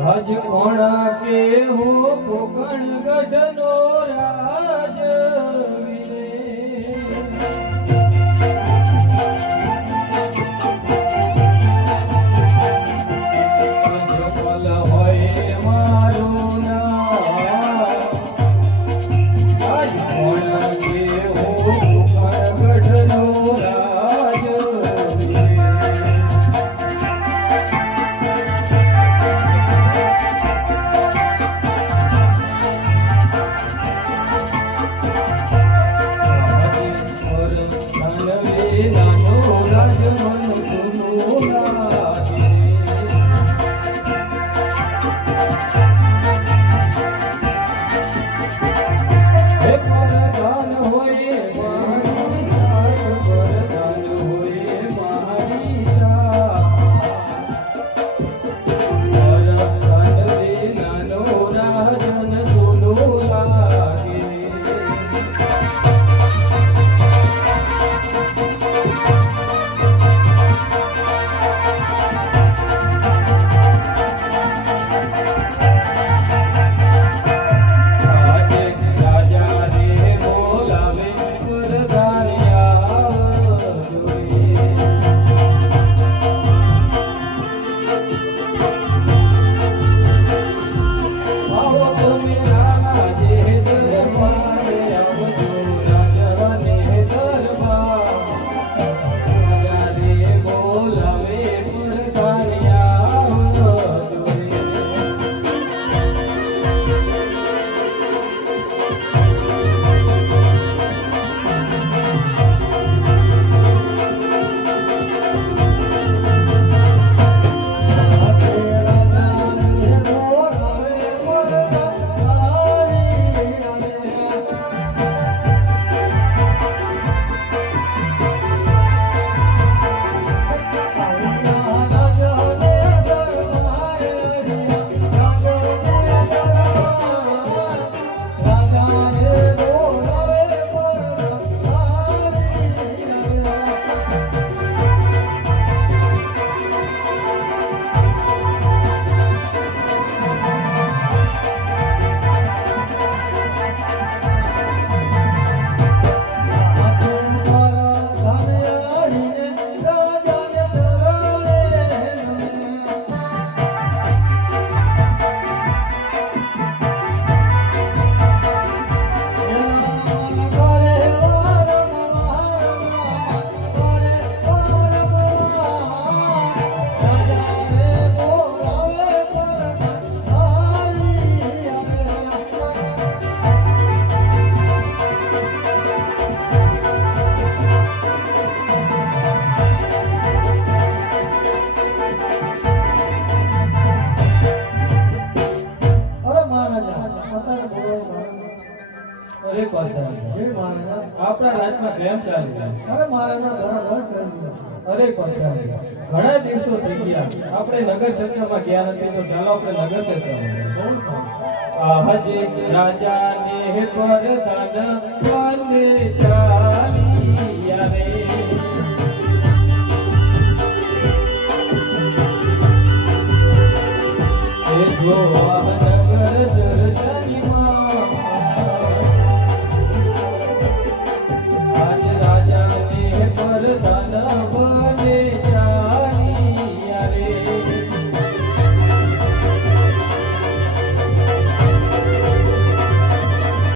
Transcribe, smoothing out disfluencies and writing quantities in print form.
આજ કોણા કે હો કોકણ ગઢનો રાજ આપણા રાજમાં કેમ ચાલી રહ્યા? અરે મહારાજા ઘણા ઘર કરી અરે પંચાયત ઘણા દિવસો થઈ ગયા આપણે નગર ચર્ચામાં ગયા નથી, તો ચાલો આપણે નગર ચર્ચામાં હજે રાજા ને પરદાન ચાલે ચાલી આવે જો નગર ચર્ચામાં આજ રાજા ને પરદાન